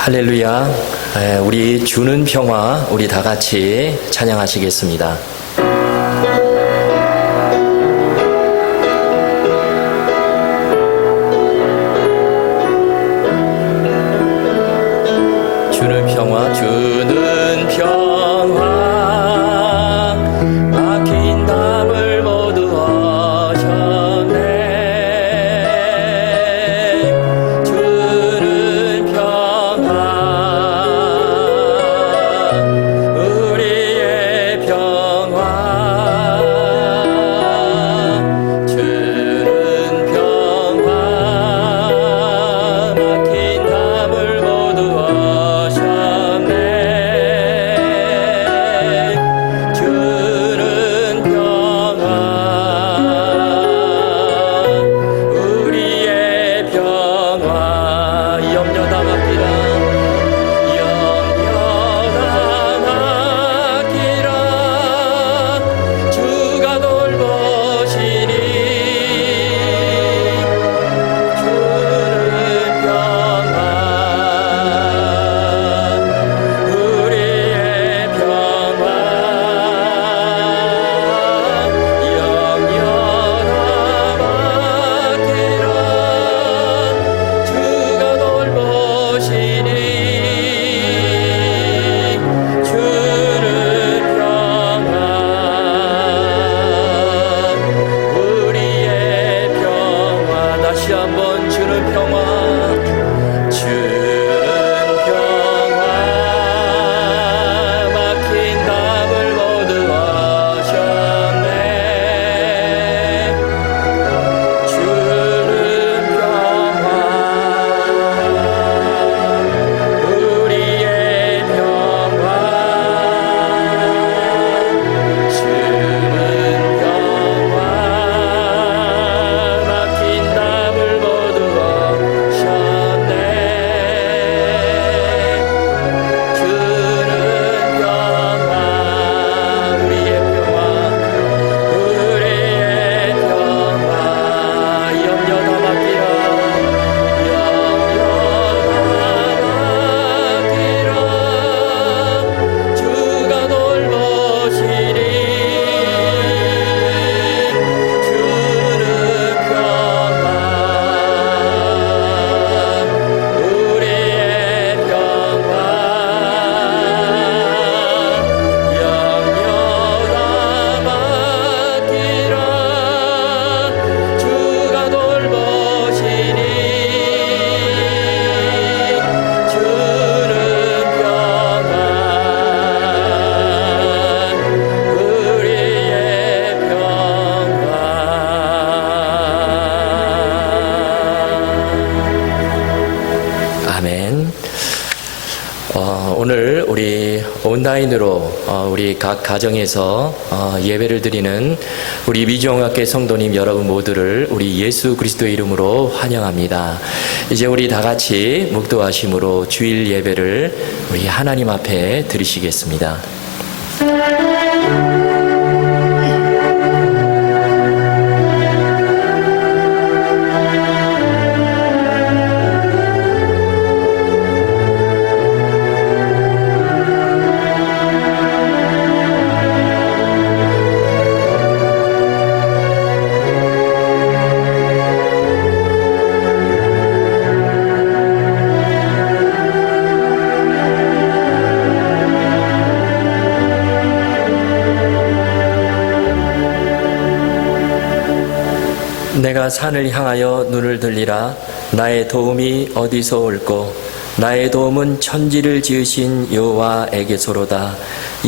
할렐루야. 우리 주는 평화, 우리 다 같이 찬양하시겠습니다. 주는 평화, 주는 평화, 막힌 담을 모두 하셨네. 주는 평화, 우리의 평화, 주는 평화, 막힌 담을 모두 하셨네. 주는 평화, 우리의 평화, 염려 다 맡기라, 염려 다 맡기라. 주가 돌보시니. 주는 평화, 우리의 평화, 염려 다 맡기라. 주가 돌보시니. 주는 평화, 우리의 평화. 다시 한번 주는 평화, 주는 평화, 막힌 담을 모두 하셨네. 주는 평화, 우리의 평화, 주는 평화, 막힌 담을 모두 하셨네. 주는 평화, 우리의 평화, 우리의 평화, 염려 다 맡기라, 염려 다 맡기라. 주가 돌보시니. 주는 평화, 우리의 평화, 염려 다 맡기라. 주가 돌보시니. 주는 평화, 우리의 평화. 아멘. 오늘 우리 온라인으로 우리 각 가정에서 예배를 드리는 우리 미주홍학교 성도님 여러분 모두를 우리 예수 그리스도의 이름으로 환영합니다. 이제 우리 다 같이 묵도하심으로 주일 예배를 우리 하나님 앞에 드리시겠습니다. 내가 산을 향하여 눈을 들리라. 나의 도움이 어디서 올꼬? 나의 도움은 천지를 지으신 여호와에게서로다.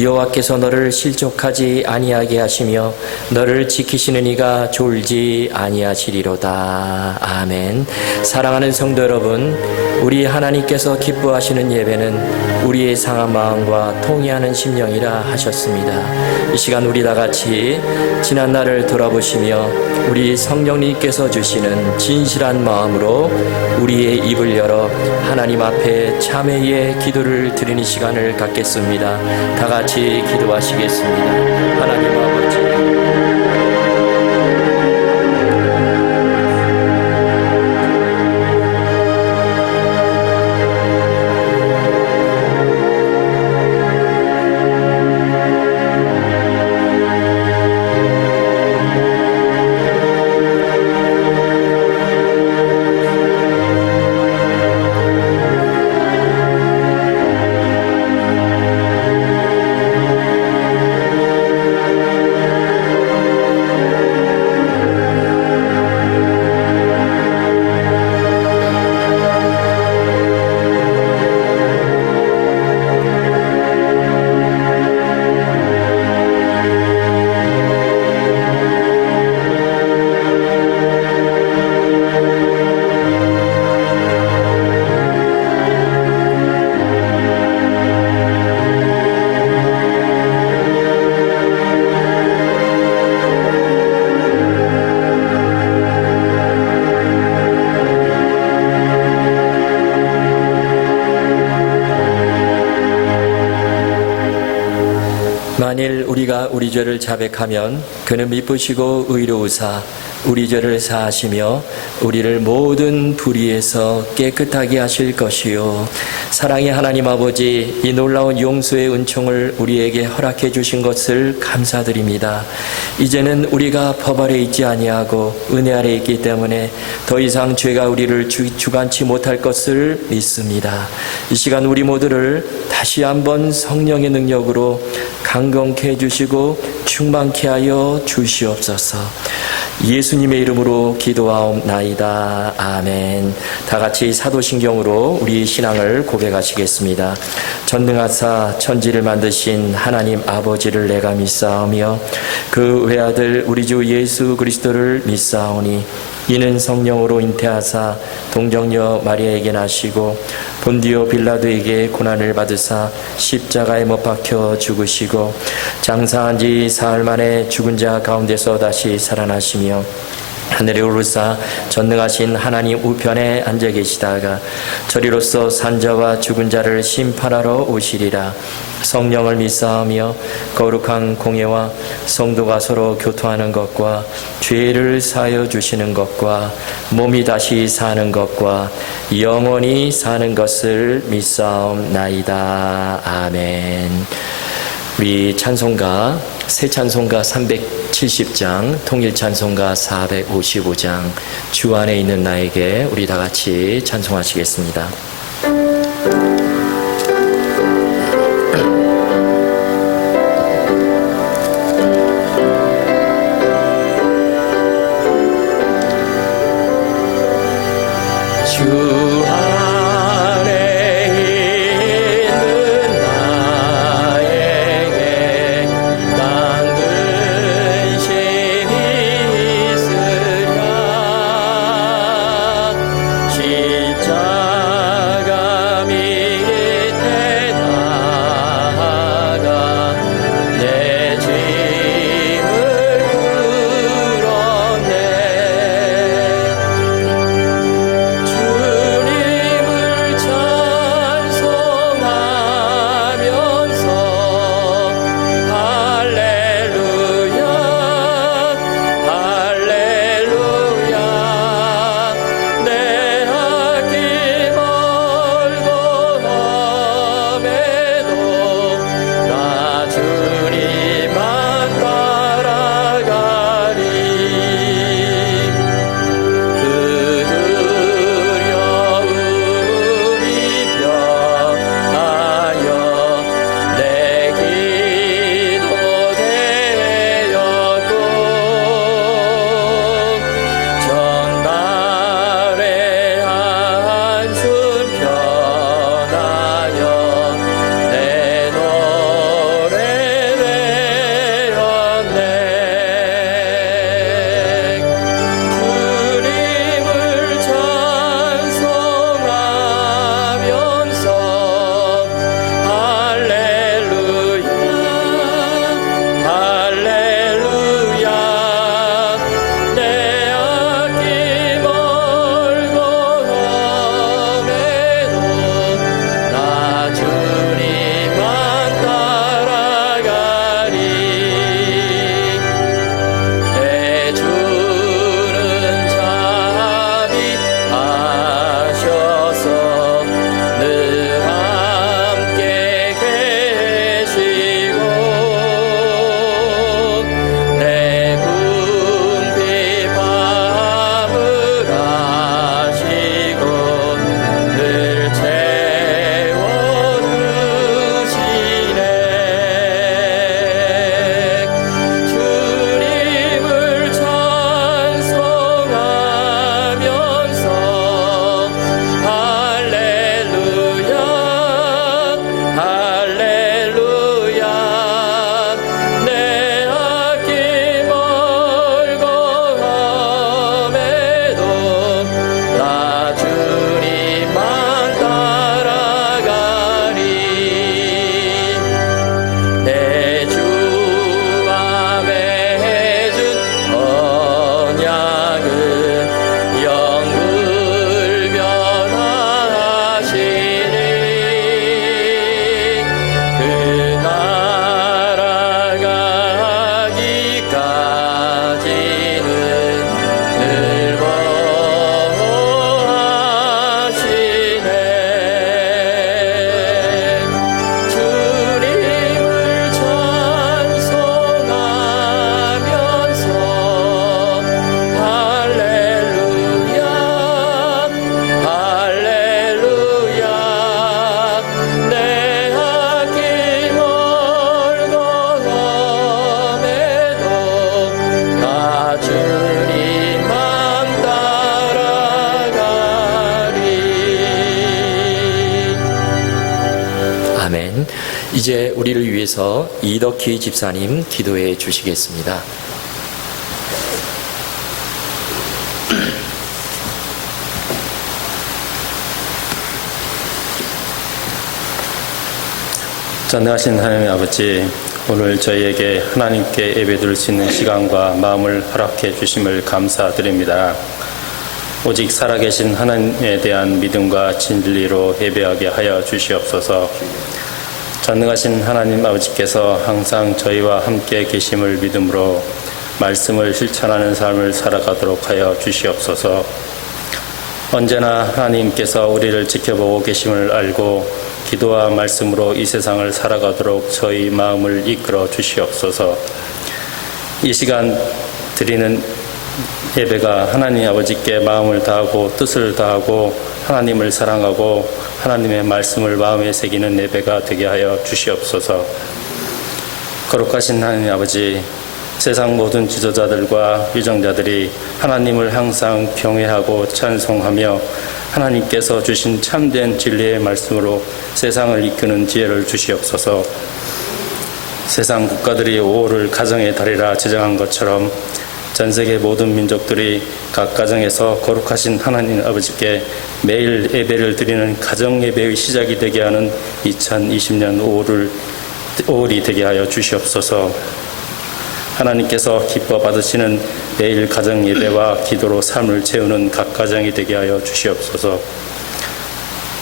여호와께서 너를 실족하지 아니하게 하시며 너를 지키시는 이가 졸지 아니하시리로다. 아멘. 사랑하는 성도 여러분, 우리 하나님께서 기뻐하시는 예배는 우리의 상한 마음과 통회하는 심령이라 하셨습니다. 이 시간 우리 다 같이 지난 날을 돌아보시며 우리 성령님께서 주시는 진실한 마음으로 우리의 입을 열어 하나님 앞에 참회의 기도를 드리는 시간을 갖겠습니다. 다 같이 기도하시겠습니다. 하나님 아버지, 만일 우리가 우리 죄를 자백하면 그는 미쁘시고 의로우사 우리 죄를 사하시며 우리를 모든 불의에서 깨끗하게 하실 것이요. 사랑의 하나님 아버지, 이 놀라운 용서의 은총을 우리에게 허락해 주신 것을 감사드립니다. 이제는 우리가 법 아래 있지 아니하고 은혜 아래 있기 때문에 더 이상 죄가 우리를 주관치 못할 것을 믿습니다. 이 시간 우리 모두를 다시 한번 성령의 능력으로 강건케 해주시고 충만케 하여 주시옵소서. 예수님의 이름으로 기도하옵나이다. 아멘. 다 같이 사도신경으로 우리 신앙을 고백하시겠습니다. 전능하사 천지를 만드신 하나님 아버지를 내가 믿사오며 그 외아들 우리 주 예수 그리스도를 믿사오니 이는 성령으로 잉태하사 동정녀 마리아에게 나시고 본디오 빌라도에게 고난을 받으사 십자가에 못 박혀 죽으시고 장사한 지 사흘 만에 죽은 자 가운데서 다시 살아나시며 하늘에 오르사 전능하신 하나님 우편에 앉아 계시다가 저리로서 산자와 죽은 자를 심판하러 오시리라. 성령을 믿사오며 거룩한 공예와 성도가 서로 교통하는 것과 죄를 사하여 주시는 것과 몸이 다시 사는 것과 영원히 사는 것을 믿사옵나이다. 아멘. 우리 찬송가 새 찬송가 370장 통일 찬송가 455장 주 안에 있는 나에게 우리 다 같이 찬송하시겠습니다. 주 안에 있는 나에게 난 근심이 있으랴. 십자가 아멘. 이제 우리를 위해서 이덕희 집사님 기도해 주시겠습니다. 전능하신 하나님 아버지, 오늘 저희에게 하나님께 예배드릴 수 있는 시간과 마음을 허락해 주심을 감사드립니다. 오직 살아계신 하나님에 대한 믿음과 진리로 예배하게 하여 주시옵소서. 전능하신 하나님 아버지께서 항상 저희와 함께 계심을 믿음으로 말씀을 실천하는 삶을 살아가도록 하여 주시옵소서. 언제나 하나님께서 우리를 지켜보고 계심을 알고 기도와 말씀으로 이 세상을 살아가도록 저희 마음을 이끌어 주시옵소서. 이 시간 드리는 예배가 하나님 아버지께 마음을 다하고 뜻을 다하고 하나님을 사랑하고 하나님의 말씀을 마음에 새기는 예배가 되게 하여 주시옵소서. 거룩하신 하나님 아버지, 세상 모든 지도자들과 유정자들이 하나님을 항상 경외하고 찬송하며 하나님께서 주신 참된 진리의 말씀으로 세상을 이끄는 지혜를 주시옵소서. 세상 국가들이 5월을 가정의 달이라 지정한 것처럼 전 세계 모든 민족들이 각 가정에서 거룩하신 하나님 아버지께 매일 예배를 드리는 가정 예배의 시작이 되게 하는 2020년 5월이 되게 하여 주시옵소서. 하나님께서 기뻐 받으시는 매일 가정 예배와 기도로 삶을 채우는 각 가정이 되게 하여 주시옵소서.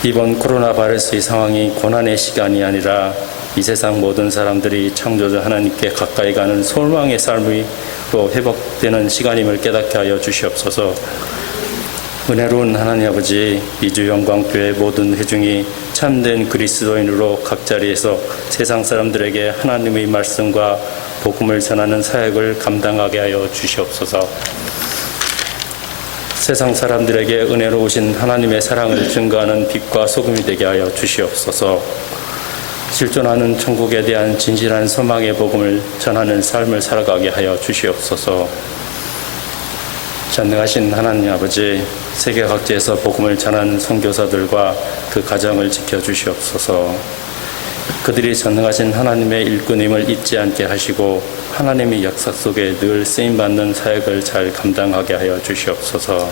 이번 코로나 바이러스의 상황이 고난의 시간이 아니라 이 세상 모든 사람들이 창조자 하나님께 가까이 가는 소망의 삶으로 회복되는 시간임을 깨닫게 하여 주시옵소서. 은혜로운 하나님 아버지, 이주영광교회 모든 회중이 참된 그리스도인으로 각 자리에서 세상 사람들에게 하나님의 말씀과 복음을 전하는 사역을 감당하게 하여 주시옵소서. 세상 사람들에게 은혜로우신 하나님의 사랑을 증거하는 빛과 소금이 되게 하여 주시옵소서. 실존하는 천국에 대한 진실한 소망의 복음을 전하는 삶을 살아가게 하여 주시옵소서. 전능하신 하나님 아버지, 세계 각지에서 복음을 전하는 선교사들과 그 가정을 지켜주시옵소서. 그들이 전능하신 하나님의 일꾼임을 잊지 않게 하시고 하나님의 역사 속에 늘 쓰임받는 사역을 잘 감당하게 하여 주시옵소서.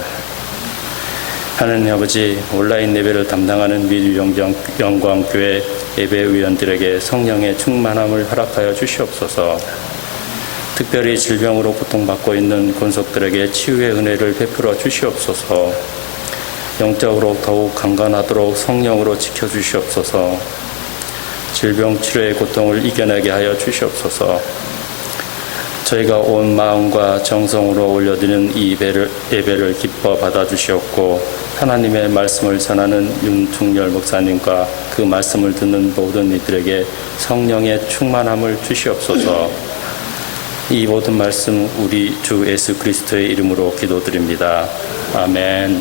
하나님 아버지, 온라인 예배를 담당하는 미주영광교회 예배위원들에게 성령의 충만함을 허락하여 주시옵소서. 특별히 질병으로 고통받고 있는 권속들에게 치유의 은혜를 베풀어 주시옵소서. 영적으로 더욱 강건하도록 성령으로 지켜주시옵소서. 질병 치료의 고통을 이겨내게 하여 주시옵소서. 저희가 온 마음과 정성으로 올려드리는 이 예배를 기뻐 받아주시옵고 하나님의 말씀을 전하는 윤중열 목사님과 그 말씀을 듣는 모든 이들에게 성령의 충만함을 주시옵소서. 이 모든 말씀 우리 주 예수 그리스도의 이름으로 기도드립니다. 아멘.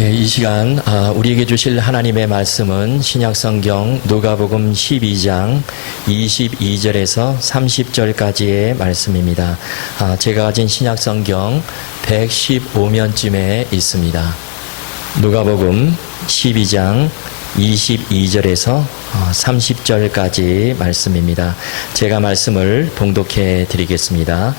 이 시간 우리에게 주실 하나님의 말씀은 신약성경 누가복음 12장 22절에서 30절까지의 말씀입니다. 제가 가진 신약성경 115면쯤에 있습니다. 누가복음 12장 22절에서 30절까지 말씀입니다. 제가 말씀을 봉독해 드리겠습니다.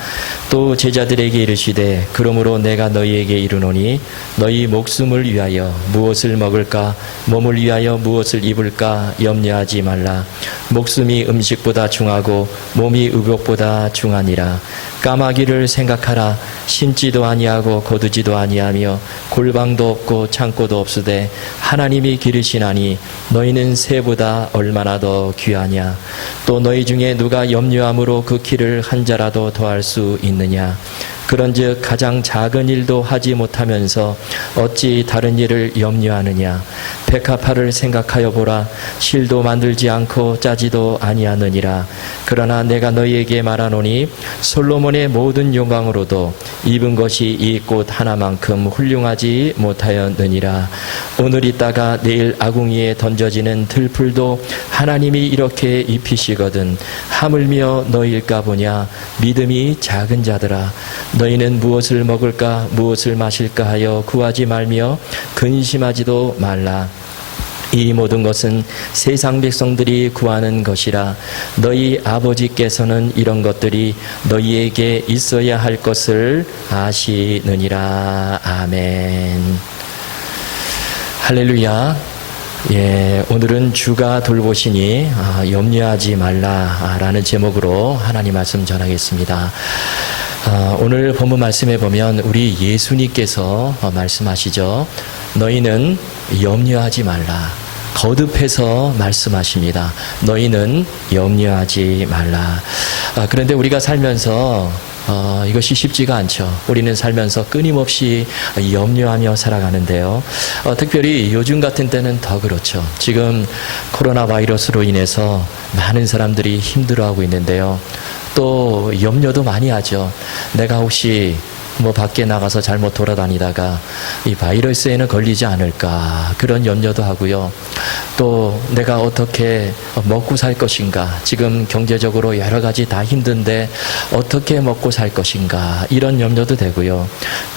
또 제자들에게 이르시되 그러므로 내가 너희에게 이르노니 너희 목숨을 위하여 무엇을 먹을까 몸을 위하여 무엇을 입을까 염려하지 말라. 목숨이 음식보다 중하고 몸이 의복보다 중하니라. 까마귀를 생각하라. 심지도 아니하고 거두지도 아니하며 골방도 없고 창고도 없으되 하나님이 기르시나니 너희는 새보다 얼마나 더 귀하냐. 또 너희 중에 누가 염려함으로 그 키를 한 자라도 더할 수 있느냐. 그런즉 가장 작은 일도 하지 못하면서 어찌 다른 일을 염려하느냐. 백합화를 생각하여 보라. 실도 만들지 않고 짜지도 아니하느니라. 그러나 내가 너희에게 말하노니 솔로몬의 모든 영광으로도 입은 것이 이 꽃 하나만큼 훌륭하지 못하였느니라. 오늘 있다가 내일 아궁이에 던져지는 들풀도 하나님이 이렇게 입히시거든. 하물며 너희일까 보냐. 믿음이 작은 자들아. 너희는 무엇을 먹을까 무엇을 마실까 하여 구하지 말며 근심하지도 말라. 이 모든 것은 세상 백성들이 구하는 것이라. 너희 아버지께서는 이런 것들이 너희에게 있어야 할 것을 아시느니라. 아멘. 할렐루야. 예, 오늘은 주가 돌보시니 염려하지 말라라는 제목으로 하나님 말씀 전하겠습니다. 오늘 본문 말씀에 보면 우리 예수님께서 말씀하시죠. 너희는 염려하지 말라. 거듭해서 말씀하십니다. 너희는 염려하지 말라. 그런데 우리가 살면서 이것이 쉽지가 않죠. 우리는 살면서 끊임없이 염려하며 살아가는데요. 특별히 요즘 같은 때는 더 그렇죠. 지금 코로나 바이러스로 인해서 많은 사람들이 힘들어하고 있는데요. 또 염려도 많이 하죠. 내가 혹시 밖에 나가서 잘못 돌아다니다가 이 바이러스에는 걸리지 않을까, 그런 염려도 하고요. 또 내가 어떻게 먹고 살 것인가, 지금 경제적으로 여러 가지 다 힘든데 어떻게 먹고 살 것인가, 이런 염려도 되고요.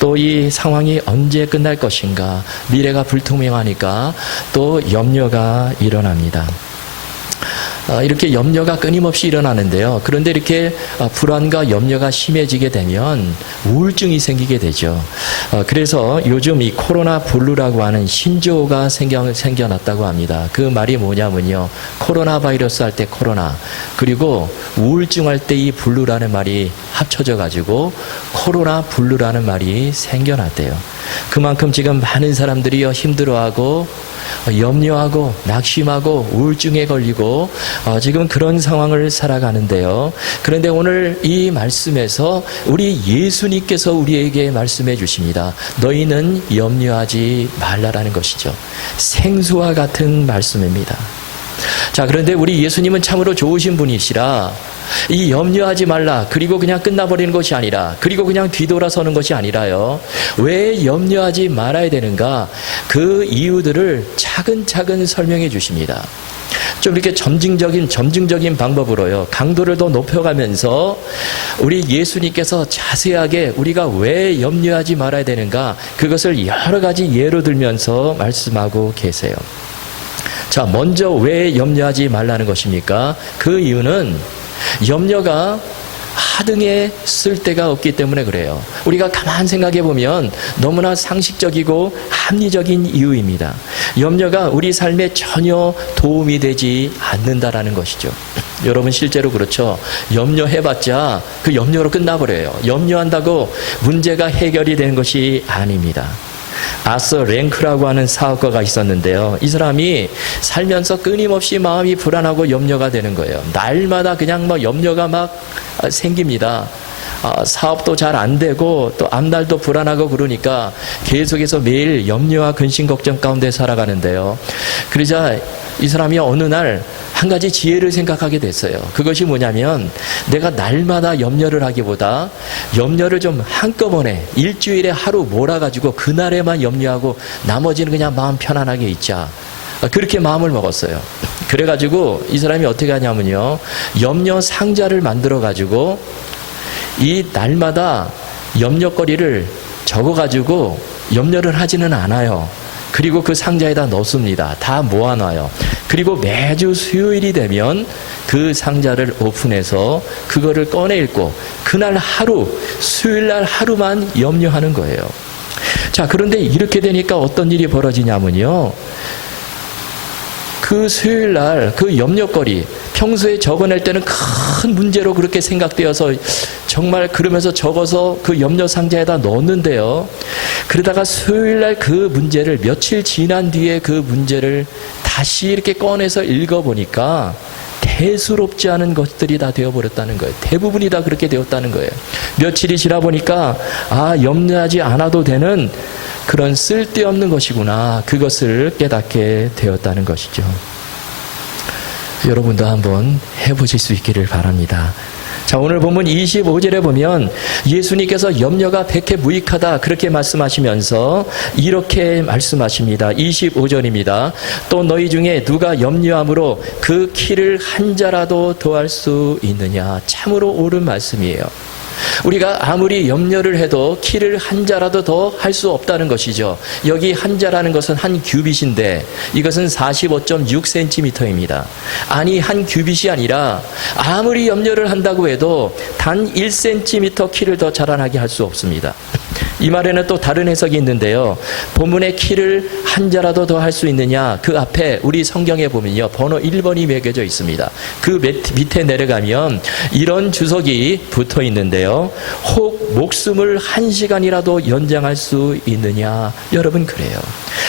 또 이 상황이 언제 끝날 것인가, 미래가 불투명하니까 또 염려가 일어납니다. 이렇게 염려가 끊임없이 일어나는데요. 그런데 이렇게 불안과 염려가 심해지게 되면 우울증이 생기게 되죠. 그래서 요즘 이 코로나 블루라고 하는 신조어가 생겨났다고 합니다. 그 말이 뭐냐면요. 코로나 바이러스 할 때 코로나, 그리고 우울증 할 때 이 블루라는 말이 합쳐져 가지고 코로나 블루라는 말이 생겨났대요. 그만큼 지금 많은 사람들이요 힘들어하고 염려하고 낙심하고 우울증에 걸리고 지금 그런 상황을 살아가는데요. 그런데 오늘 이 말씀에서 우리 예수님께서 우리에게 말씀해 주십니다. 너희는 염려하지 말라라는 것이죠. 생수와 같은 말씀입니다. 자, 그런데 우리 예수님은 참으로 좋으신 분이시라 이 염려하지 말라, 그리고 그냥 끝나버리는 것이 아니라, 그리고 그냥 뒤돌아서는 것이 아니라요. 왜 염려하지 말아야 되는가? 그 이유들을 차근차근 설명해 주십니다. 좀 이렇게 점증적인 방법으로요. 강도를 더 높여가면서 우리 예수님께서 자세하게 우리가 왜 염려하지 말아야 되는가? 그것을 여러 가지 예로 들면서 말씀하고 계세요. 자, 먼저 왜 염려하지 말라는 것입니까? 그 이유는 염려가 하등에 쓸 데가 없기 때문에 그래요. 우리가 가만 생각해 보면 너무나 상식적이고 합리적인 이유입니다. 염려가 우리 삶에 전혀 도움이 되지 않는다라는 것이죠. 여러분 실제로 그렇죠. 염려해봤자 그 염려로 끝나버려요. 염려한다고 문제가 해결이 되는 것이 아닙니다. 아서 랭크라고 하는 사업가가 있었는데요. 이 사람이 살면서 끊임없이 마음이 불안하고 염려가 되는 거예요. 날마다 그냥 염려가 막 생깁니다. 사업도 잘 안 되고 또 앞날도 불안하고 그러니까 계속해서 매일 염려와 근심 걱정 가운데 살아가는데요. 그러자 이 사람이 어느 날 한 가지 지혜를 생각하게 됐어요. 그것이 뭐냐면 내가 날마다 염려를 하기보다 염려를 좀 한꺼번에 일주일에 하루 몰아가지고 그날에만 염려하고 나머지는 그냥 마음 편안하게 있자. 그렇게 마음을 먹었어요. 그래가지고 이 사람이 어떻게 하냐면요. 염려 상자를 만들어가지고 이 날마다 염려거리를 적어가지고 염려를 하지는 않아요. 그리고 그 상자에다 넣습니다. 다 모아놔요. 그리고 매주 수요일이 되면 그 상자를 오픈해서 그거를 꺼내 읽고 그날 하루, 수요일날 하루만 염려하는 거예요. 자, 그런데 이렇게 되니까 어떤 일이 벌어지냐면요. 그 수요일날 그 염려거리, 평소에 적어낼 때는 큰 문제로 그렇게 생각되어서 정말 그러면서 적어서 그 염려 상자에다 넣었는데요. 그러다가 수요일날 그 문제를 며칠 지난 뒤에 그 문제를 다시 이렇게 꺼내서 읽어보니까 해수롭지 않은 것들이 다 되어버렸다는 거예요. 대부분이 다 그렇게 되었다는 거예요. 며칠이 지나 보니까 염려하지 않아도 되는 그런 쓸데없는 것이구나, 그것을 깨닫게 되었다는 것이죠. 여러분도 한번 해보실 수 있기를 바랍니다. 자, 오늘 본문 25절에 보면 예수님께서 염려가 백해 무익하다 그렇게 말씀하시면서 이렇게 말씀하십니다. 25절입니다. 또 너희 중에 누가 염려함으로 그 키를 한 자라도 더할 수 있느냐. 참으로 옳은 말씀이에요. 우리가 아무리 염려를 해도 키를 한 자라도 더 할 수 없다는 것이죠. 여기 한 자라는 것은 한 규빗인데 이것은 45.6cm입니다. 아니, 한 규빗이 아니라 아무리 염려를 한다고 해도 단 1cm 키를 더 자라나게 할 수 없습니다. 이 말에는 또 다른 해석이 있는데요. 본문의 키를 한 자라도 더 할 수 있느냐, 그 앞에 우리 성경에 보면요, 번호 1번이 매겨져 있습니다. 그 밑에 내려가면 이런 주석이 붙어 있는데요. 혹 목숨을 1시간이라도 연장할 수 있느냐. 여러분, 그래요.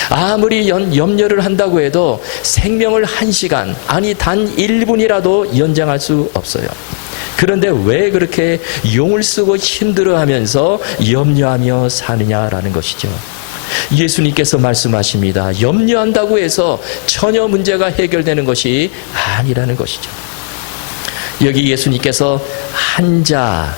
아무리 염려를 한다고 해도 생명을 1시간, 아니 단 1분이라도 연장할 수 없어요. 그런데 왜 그렇게 용을 쓰고 힘들어하면서 염려하며 사느냐라는 것이죠. 예수님께서 말씀하십니다. 염려한다고 해서 전혀 문제가 해결되는 것이 아니라는 것이죠. 여기 예수님께서 한 자,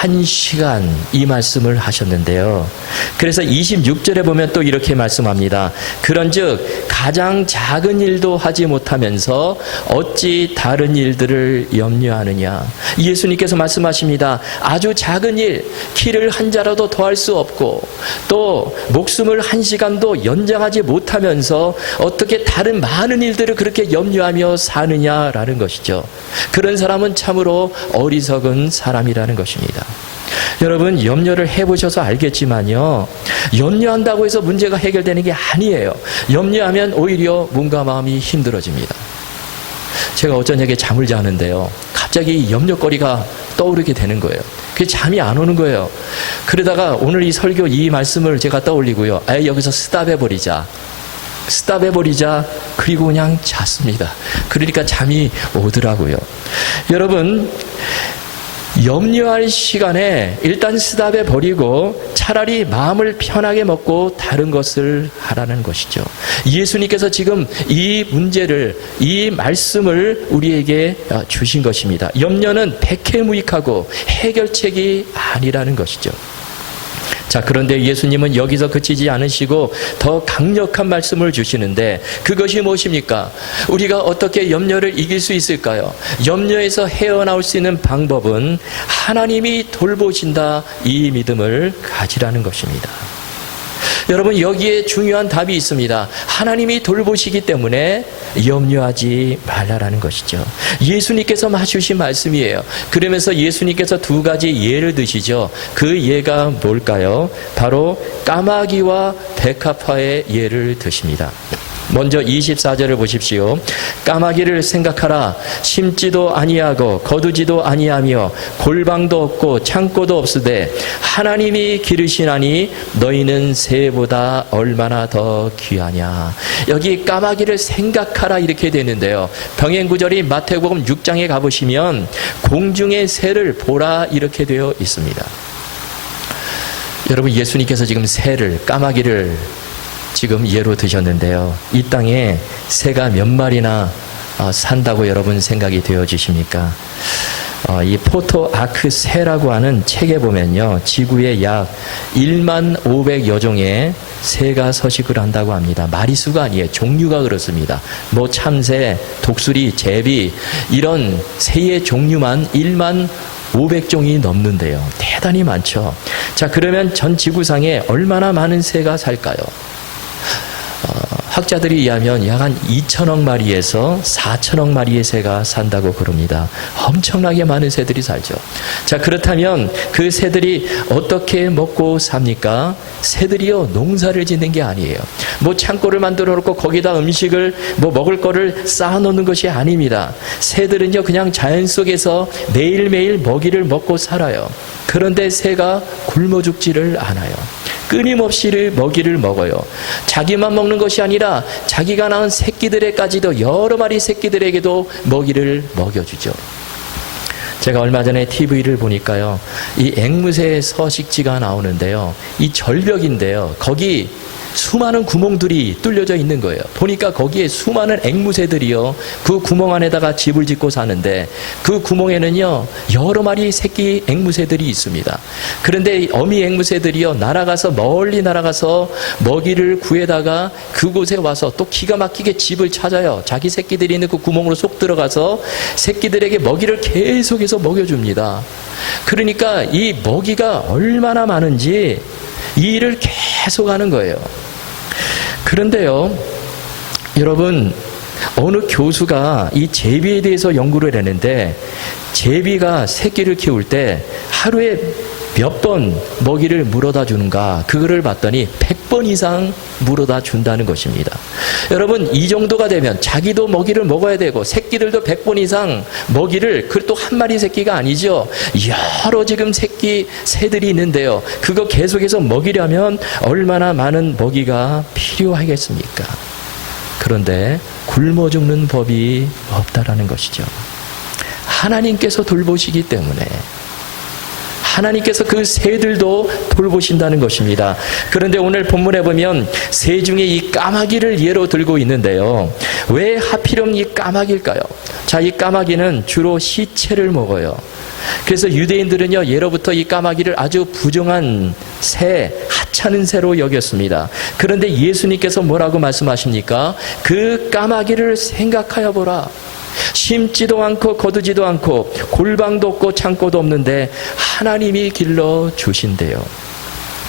1시간 이 말씀을 하셨는데요. 그래서 26절에 보면 또 이렇게 말씀합니다. 그런즉 가장 작은 일도 하지 못하면서 어찌 다른 일들을 염려하느냐. 예수님께서 말씀하십니다. 아주 작은 일, 키를 한 자라도 더할 수 없고 또 목숨을 1시간도 연장하지 못하면서 어떻게 다른 많은 일들을 그렇게 염려하며 사느냐라는 것이죠. 그런 사람은 참으로 어리석은 사람이라는 것입니다. 여러분, 염려를 해보셔서 알겠지만요, 염려한다고 해서 문제가 해결되는 게 아니에요. 염려하면 오히려 몸과 마음이 힘들어집니다. 제가 어쩌냐게 잠을 자는데요, 갑자기 염려거리가 떠오르게 되는 거예요. 그게 잠이 안 오는 거예요. 그러다가 오늘 이 설교 이 말씀을 제가 떠올리고요, 여기서 스탑해버리자, 그리고 그냥 잤습니다. 그러니까 잠이 오더라고요. 여러분, 염려할 시간에 일단 스탑해 버리고 차라리 마음을 편하게 먹고 다른 것을 하라는 것이죠. 예수님께서 지금 이 문제를, 이 말씀을 우리에게 주신 것입니다. 염려는 백해무익하고 해결책이 아니라는 것이죠. 자, 그런데 예수님은 여기서 그치지 않으시고 더 강력한 말씀을 주시는데 그것이 무엇입니까? 우리가 어떻게 염려를 이길 수 있을까요? 염려에서 헤어나올 수 있는 방법은 하나님이 돌보신다, 이 믿음을 가지라는 것입니다. 여러분, 여기에 중요한 답이 있습니다. 하나님이 돌보시기 때문에 염려하지 말라라는 것이죠. 예수님께서 해주신 말씀이에요. 그러면서 예수님께서 두 가지 예를 드시죠. 그 예가 뭘까요? 바로 까마귀와 백합화의 예를 드십니다. 먼저 24절을 보십시오. 까마귀를 생각하라. 심지도 아니하고 거두지도 아니하며 골방도 없고 창고도 없으되 하나님이 기르시나니 너희는 새보다 얼마나 더 귀하냐. 여기 까마귀를 생각하라 이렇게 되는데요. 병행구절이 마태복음 6장에 가보시면 공중의 새를 보라 이렇게 되어 있습니다. 여러분, 예수님께서 지금 새를, 까마귀를 지금 예로 드셨는데요. 이 땅에 새가 몇 마리나 산다고 여러분 생각이 되어지십니까? 이 포토 아크 새라고 하는 책에 보면요, 지구에 약 1만 500여 종의 새가 서식을 한다고 합니다. 마리수가 아니에요. 종류가 그렇습니다. 뭐 참새, 독수리, 제비, 이런 새의 종류만 1만 500종이 넘는데요. 대단히 많죠. 자, 그러면 전 지구상에 얼마나 많은 새가 살까요? 학자들이 이해하면 약 한 2천억 마리에서 4천억 마리의 새가 산다고 그럽니다. 엄청나게 많은 새들이 살죠. 자, 그렇다면 그 새들이 어떻게 먹고 삽니까? 새들이요, 농사를 짓는 게 아니에요. 뭐 창고를 만들어 놓고 거기다 음식을 뭐 먹을 거를 쌓아 놓는 것이 아닙니다. 새들은요, 그냥 자연 속에서 매일매일 먹이를 먹고 살아요. 그런데 새가 굶어 죽지를 않아요. 끊임없이 먹이를 먹어요. 자기만 먹는 것이 아니라 자기가 낳은 새끼들에까지도 여러 마리 새끼들에게도 먹이를 먹여주죠. 제가 얼마 전에 TV를 보니까요, 이 앵무새 서식지가 나오는데요, 이 절벽인데요, 거기 수많은 구멍들이 뚫려져 있는 거예요. 보니까 거기에 수많은 앵무새들이요, 그 구멍 안에다가 집을 짓고 사는데 그 구멍에는요 여러 마리 새끼 앵무새들이 있습니다. 그런데 어미 앵무새들이요 날아가서 멀리 날아가서 먹이를 구해다가 그곳에 와서 또 기가 막히게 집을 찾아요. 자기 새끼들이 있는 그 구멍으로 쏙 들어가서 새끼들에게 먹이를 계속해서 먹여줍니다. 그러니까 이 먹이가 얼마나 많은지 이 일을 계속 하는 거예요. 그런데요, 여러분, 어느 교수가 이 제비에 대해서 연구를 했는데, 제비가 새끼를 키울 때 하루에 몇 번 먹이를 물어다 주는가, 그거를 봤더니 100번 이상 물어다 준다는 것입니다. 여러분, 이 정도가 되면 자기도 먹이를 먹어야 되고 새끼들도 100번 이상 먹이를, 그것도 한 마리 새끼가 아니죠, 여러 지금 새들이 있는데요, 그거 계속해서 먹이려면 얼마나 많은 먹이가 필요하겠습니까? 그런데 굶어 죽는 법이 없다라는 것이죠. 하나님께서 돌보시기 때문에, 하나님께서 그 새들도 돌보신다는 것입니다. 그런데 오늘 본문에 보면 새 중에 이 까마귀를 예로 들고 있는데요, 왜 하필이면 이 까마귀일까요? 자, 이 까마귀는 주로 시체를 먹어요. 그래서 유대인들은요, 예로부터 이 까마귀를 아주 부정한 새, 하찮은 새로 여겼습니다. 그런데 예수님께서 뭐라고 말씀하십니까? 그 까마귀를 생각하여 보라. 심지도 않고 거두지도 않고 골방도 없고 창고도 없는데 하나님이 길러 주신대요.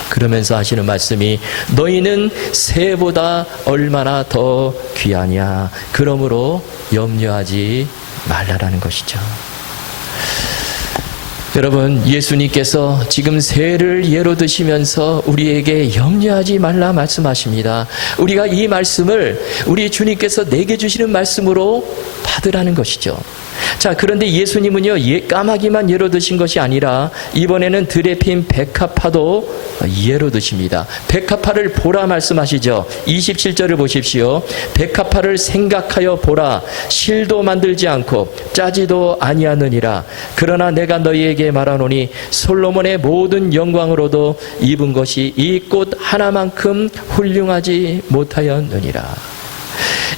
그러면서 하시는 말씀이, 너희는 새보다 얼마나 더 귀하냐, 그러므로 염려하지 말라라는 것이죠. 여러분, 예수님께서 지금 새를 예로 드시면서 우리에게 염려하지 말라 말씀하십니다. 우리가 이 말씀을 우리 주님께서 내게 주시는 말씀으로 받으라는 것이죠. 자, 그런데 예수님은요, 까마귀만 예로 드신 것이 아니라 이번에는 들에 핀 백합화도 예로 드십니다. 백합화를 보라 말씀하시죠. 27절을 보십시오. 백합화를 생각하여 보라. 실도 만들지 않고 짜지도 아니하느니라. 그러나 내가 너희에게 말하노니 솔로몬의 모든 영광으로도 입은 것이 이 꽃 하나만큼 훌륭하지 못하였느니라.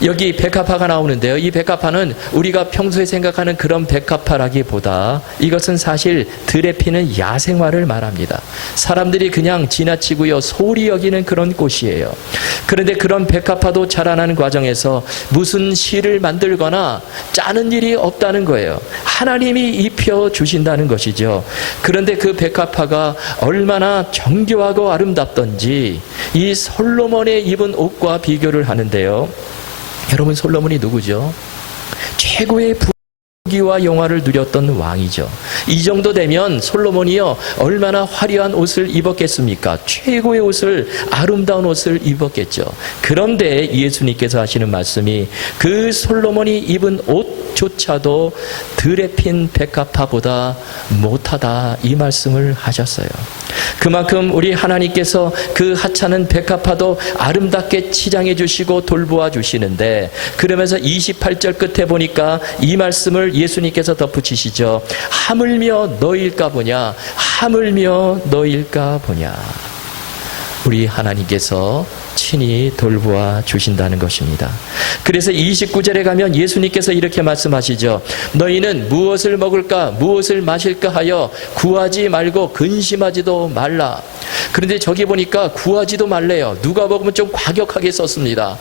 여기 백합화가 나오는데요, 이 백합화는 우리가 평소에 생각하는 그런 백합화라기보다 이것은 사실 들에 피는 야생화를 말합니다. 사람들이 그냥 지나치고요 소홀히 여기는 그런 꽃이에요. 그런데 그런 백합화도 자라나는 과정에서 무슨 실을 만들거나 짜는 일이 없다는 거예요. 하나님이 입혀 주신다는 것이죠. 그런데 그 백합화가 얼마나 정교하고 아름답던지 이 솔로몬의 입은 옷과 비교를 하는데요, 여러분, 솔로몬이 누구죠? 최고의 부귀와 영화를 누렸던 왕이죠. 이 정도 되면 솔로몬이요 얼마나 화려한 옷을 입었겠습니까? 최고의 옷을, 아름다운 옷을 입었겠죠. 그런데 예수님께서 하시는 말씀이 그 솔로몬이 입은 옷조차도 들에 핀 백합화보다 못하다, 이 말씀을 하셨어요. 그만큼 우리 하나님께서 그 하찮은 백합화도 아름답게 치장해 주시고 돌보아 주시는데, 그러면서 28절 끝에 보니까 이 말씀을 예수님께서 덧붙이시죠. 하물며 너일까 보냐, 하물며 너일까 보냐. 우리 하나님께서 친히 돌보아 주신다는 것입니다. 그래서 29절에 가면 예수님께서 이렇게 말씀하시죠. 너희는 무엇을 먹을까 무엇을 마실까 하여 구하지 말고 근심하지도 말라. 그런데 저기 보니까 구하지도 말래요. 누가 보면 좀 과격하게 썼습니다.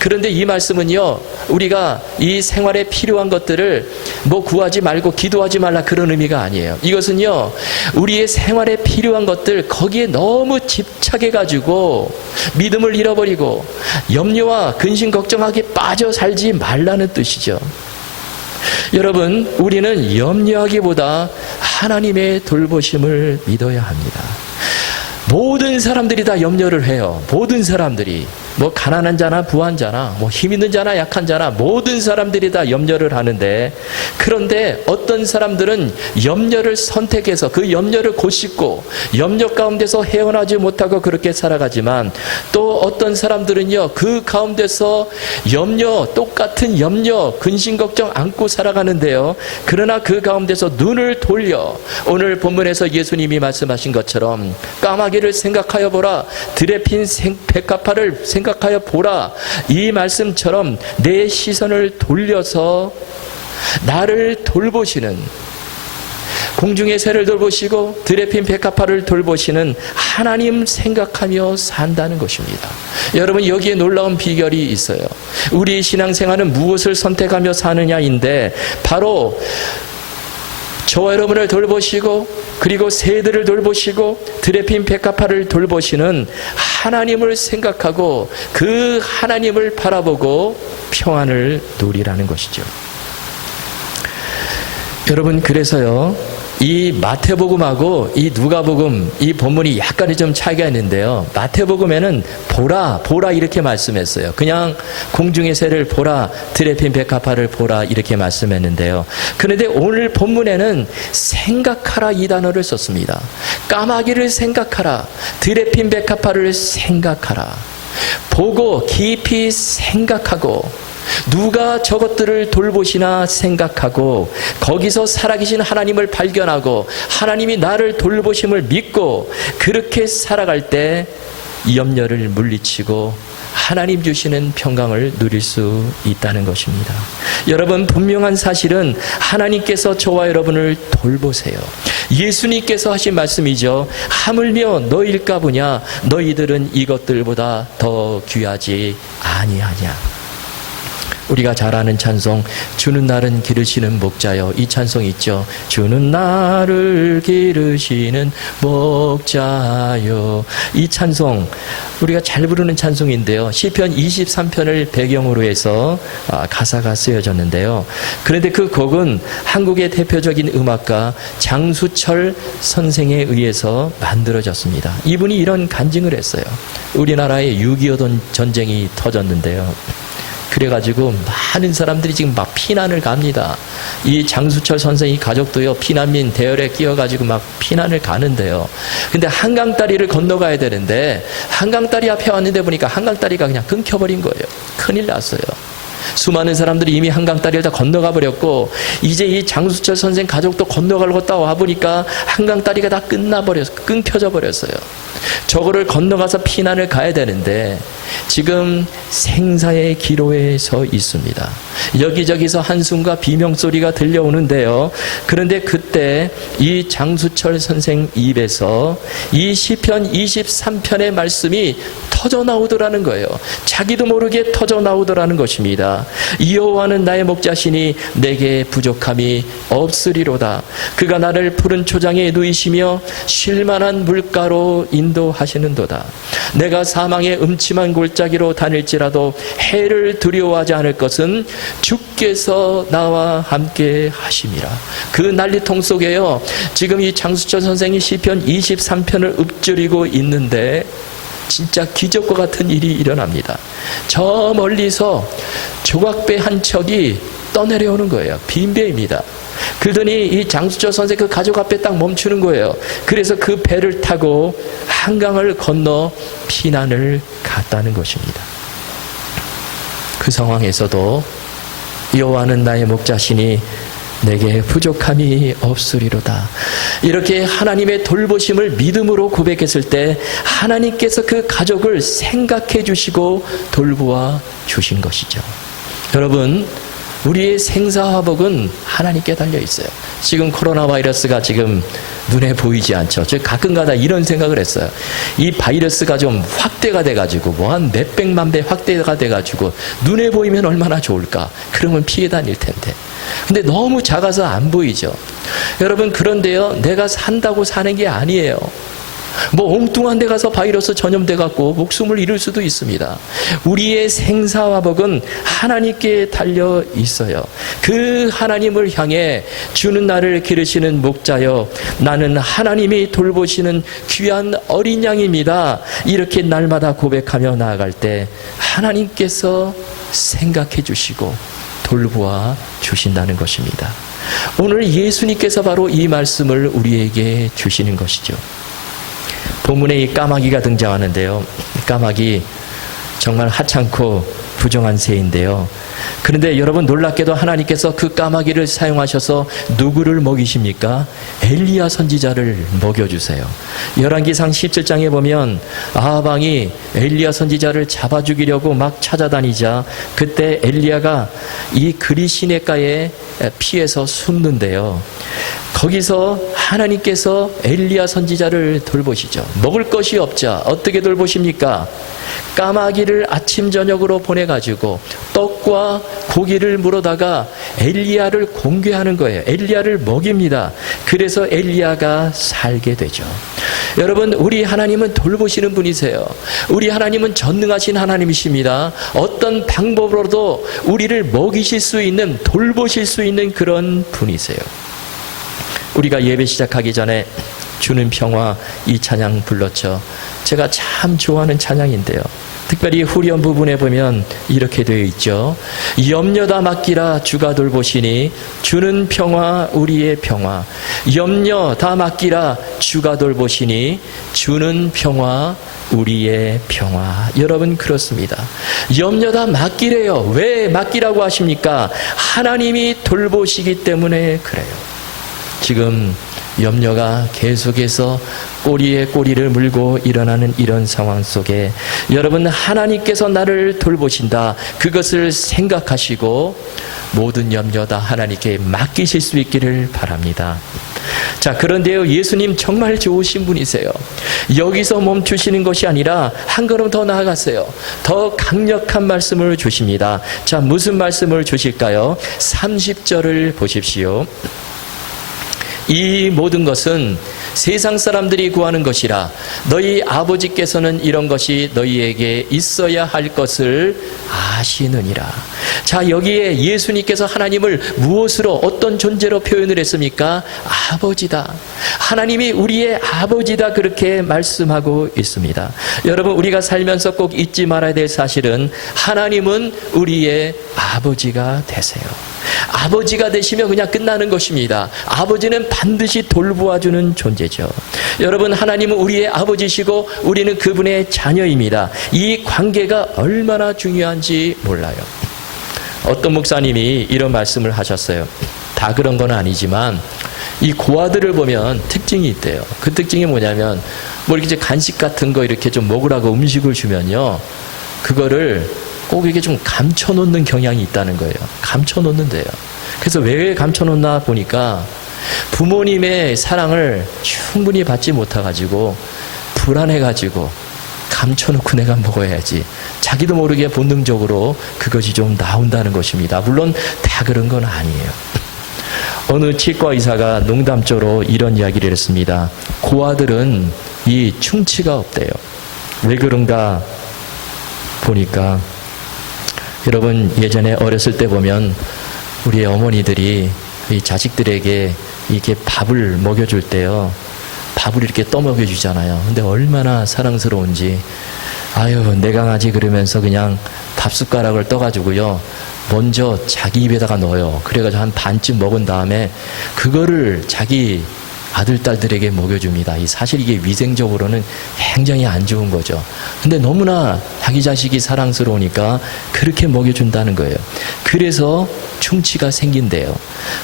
그런데 이 말씀은요, 우리가 이 생활에 필요한 것들을 뭐 구하지 말고 기도하지 말라, 그런 의미가 아니에요. 이것은요, 우리의 생활에 필요한 것들 거기에 너무 집착해가지고 믿음을 잃어버리고 염려와 근심 걱정하기에 빠져 살지 말라는 뜻이죠. 여러분, 우리는 염려하기보다 하나님의 돌보심을 믿어야 합니다. 모든 사람들이 다 염려를 해요. 모든 사람들이. 뭐 가난한 자나 부한 자나 뭐 힘 있는 자나 약한 자나 모든 사람들이 다 염려를 하는데, 그런데 어떤 사람들은 염려를 선택해서 그 염려를 곧씻고 염려 가운데서 헤어나지 못하고 그렇게 살아가지만, 또 어떤 사람들은요 그 가운데서 염려, 똑같은 염려, 근심 걱정 안고 살아가는데요, 그러나 그 가운데서 눈을 돌려 오늘 본문에서 예수님이 말씀하신 것처럼 까마귀를 생각하여 보라, 들에 핀 백합화를 생각하여 보라, 이 말씀처럼 내 시선을 돌려서 나를 돌보시는, 공중의 새를 돌보시고 들에 핀 백합화를 돌보시는 하나님 생각하며 산다는 것입니다. 여러분, 여기에 놀라운 비결이 있어요. 우리 신앙생활은 무엇을 선택하며 사느냐인데, 바로 저와 여러분을 돌보시고 그리고 새들을 돌보시고 들에 핀 백합화를 돌보시는 하나님을 생각하고 그 하나님을 바라보고 평안을 누리라는 것이죠. 여러분, 그래서요 이 마태복음하고 이 누가복음, 이 본문이 약간의 좀 차이가 있는데요, 마태복음에는 보라 보라 이렇게 말씀했어요. 그냥 공중의 새를 보라, 들에 핀 백합화를 보라 이렇게 말씀했는데요, 그런데 오늘 본문에는 생각하라 이 단어를 썼습니다. 까마귀를 생각하라, 들에 핀 백합화를 생각하라, 보고 깊이 생각하고 누가 저것들을 돌보시나 생각하고 거기서 살아계신 하나님을 발견하고 하나님이 나를 돌보심을 믿고 그렇게 살아갈 때 염려를 물리치고 하나님 주시는 평강을 누릴 수 있다는 것입니다. 여러분, 분명한 사실은 하나님께서 저와 여러분을 돌보세요. 예수님께서 하신 말씀이죠. 하물며 너희일까 보냐, 너희들은 이것들보다 더 귀하지 아니하냐. 우리가 잘 아는 찬송, 주는 나를 기르시는 목자여, 이 찬송 있죠. 주는 나를 기르시는 목자여. 이 찬송 우리가 잘 부르는 찬송인데요, 시편 23편을 배경으로 해서 가사가 쓰여졌는데요, 그런데 그 곡은 한국의 대표적인 음악가 장수철 선생에 의해서 만들어졌습니다. 이분이 이런 간증을 했어요. 우리나라에 6.25 전쟁이 터졌는데요, 그래가지고 많은 사람들이 지금 막 피난을 갑니다. 이 장수철 선생이 가족도요 피난민 대열에 끼어가지고 막 피난을 가는데요, 근데 한강다리를 건너가야 되는데 한강다리 앞에 왔는데 보니까 한강다리가 그냥 끊겨버린 거예요. 큰일 났어요. 수많은 사람들이 이미 한강다리를 다 건너가 버렸고, 이제 이 장수철 선생 가족도 건너가려고 딱 와보니까 한강다리가 다 끊겨져 버렸어요. 저거를 건너가서 피난을 가야 되는데 지금 생사의 기로에 서 있습니다. 여기저기서 한숨과 비명소리가 들려오는데요, 그런데 그때 이 장수철 선생 입에서 이 시편 23편의 말씀이 터져 나오더라는 거예요. 자기도 모르게 터져 나오더라는 것입니다. 여호와는 나의 목자시니 내게 부족함이 없으리로다. 그가 나를 푸른 초장에 누이시며 쉴만한 물가로 인도하시는도다. 내가 사망의 음침한 골짜기로 다닐지라도 해를 두려워하지 않을 것은 주께서 나와 함께 하심이라. 그 난리통 속에요, 지금 이 장수철 선생이 시편 23편을 읊조리고 있는데 진짜 기적과 같은 일이 일어납니다. 저 멀리서 조각배 한 척이 떠내려오는 거예요. 빈배입니다. 그러더니 이 장수철 선생 그 가족 앞에 딱 멈추는 거예요. 그래서 그 배를 타고 한강을 건너 피난을 갔다는 것입니다. 그 상황에서도 여호와는 나의 목자시니 내게 부족함이 없으리로다. 이렇게 하나님의 돌보심을 믿음으로 고백했을 때 하나님께서 그 가족을 생각해 주시고 돌보아 주신 것이죠. 여러분, 우리의 생사화복은 하나님께 달려 있어요. 지금 코로나 바이러스가 지금 눈에 보이지 않죠. 저 가끔가다 이런 생각을 했어요. 이 바이러스가 좀 확대가 돼가지고 뭐 한 몇백만 배 확대가 돼가지고 눈에 보이면 얼마나 좋을까. 그러면 피해 다닐 텐데. 근데 너무 작아서 안 보이죠. 여러분, 그런데요, 내가 산다고 사는 게 아니에요. 뭐 엉뚱한 데 가서 바이러스 전염돼 갖고 목숨을 잃을 수도 있습니다. 우리의 생사화복은 하나님께 달려 있어요. 그 하나님을 향해 주는 나를 기르시는 목자여, 나는 하나님이 돌보시는 귀한 어린 양입니다. 이렇게 날마다 고백하며 나아갈 때 하나님께서 생각해 주시고 돌보아 주신다는 것입니다. 오늘 예수님께서 바로 이 말씀을 우리에게 주시는 것이죠. 본문에 이 까마귀가 등장하는데요. 까마귀 정말 하찮고 부정한 새인데요. 그런데 여러분, 놀랍게도 하나님께서 그 까마귀를 사용하셔서 누구를 먹이십니까? 엘리야 선지자를 먹여주세요. 열왕기상 17장에 보면 아하방이 엘리야 선지자를 잡아 죽이려고 막 찾아다니자 그때 엘리야가 이 그리 시냇가에 피해서 숨는데요. 거기서 하나님께서 엘리야 선지자를 돌보시죠. 먹을 것이 없자 어떻게 돌보십니까? 까마귀를 아침 저녁으로 보내가지고 떡과 고기를 물어다가 엘리야를 공개하는 거예요. 엘리야를 먹입니다. 그래서 엘리야가 살게 되죠. 여러분, 우리 하나님은 돌보시는 분이세요. 우리 하나님은 전능하신 하나님이십니다. 어떤 방법으로도 우리를 먹이실 수 있는, 돌보실 수 있는 그런 분이세요. 우리가 예배 시작하기 전에 주는 평화, 이 찬양 불렀죠. 제가 참 좋아하는 찬양인데요. 특별히 후렴 부분에 보면 이렇게 되어 있죠. 염려 다 맡기라 주가 돌보시니 주는 평화 우리의 평화. 염려 다 맡기라 주가 돌보시니 주는 평화 우리의 평화. 여러분, 그렇습니다. 염려 다 맡기래요. 왜 맡기라고 하십니까? 하나님이 돌보시기 때문에 그래요. 지금 염려가 계속해서 꼬리에 꼬리를 물고 일어나는 이런 상황 속에 여러분, 하나님께서 나를 돌보신다, 그것을 생각하시고 모든 염려 다 하나님께 맡기실 수 있기를 바랍니다. 자, 그런데요, 예수님 정말 좋으신 분이세요. 여기서 멈추시는 것이 아니라 한 걸음 더 나아갔어요. 더 강력한 말씀을 주십니다. 자, 무슨 말씀을 주실까요? 30절을 보십시오. 이 모든 것은 세상 사람들이 구하는 것이라 너희 아버지께서는 이런 것이 너희에게 있어야 할 것을 아시느니라. 자, 여기에 예수님께서 하나님을 무엇으로, 어떤 존재로 표현을 했습니까? 아버지다. 하나님이 우리의 아버지다, 그렇게 말씀하고 있습니다. 여러분, 우리가 살면서 꼭 잊지 말아야 될 사실은 하나님은 우리의 아버지가 되세요. 아버지가 되시면 그냥 끝나는 것입니다. 아버지는 반드시 돌보아주는 존재죠. 여러분, 하나님은 우리의 아버지시고 우리는 그분의 자녀입니다. 이 관계가 얼마나 중요한지 몰라요. 어떤 목사님이 이런 말씀을 하셨어요. 다 그런 건 아니지만 이 고아들을 보면 특징이 있대요. 그 특징이 뭐냐면, 뭐 이렇게 간식 같은 거 이렇게 좀 먹으라고 음식을 주면요, 그거를 꼭 이게 좀 감춰놓는 경향이 있다는 거예요. 감춰놓는데요. 그래서 왜 감춰놓나 보니까 부모님의 사랑을 충분히 받지 못해가지고 불안해가지고 감춰놓고 내가 먹어야지, 자기도 모르게 본능적으로 그것이 좀 나온다는 것입니다. 물론 다 그런 건 아니에요. 어느 치과 의사가 농담조로 이런 이야기를 했습니다. 고아들은 이 충치가 없대요. 왜 그런가 보니까, 여러분, 예전에 어렸을 때 보면 우리 어머니들이 이 자식들에게 이렇게 밥을 먹여줄 때요, 밥을 이렇게 떠먹여주잖아요. 근데 얼마나 사랑스러운지. 아유, 내 강아지, 그러면서 그냥 밥 숟가락을 떠가지고요, 먼저 자기 입에다가 넣어요. 그래가지고 한 반쯤 먹은 다음에 그거를 자기 아들, 딸들에게 먹여줍니다. 사실 이게 위생적으로는 굉장히 안 좋은 거죠. 근데 너무나 자기 자식이 사랑스러우니까 그렇게 먹여준다는 거예요. 그래서 충치가 생긴대요.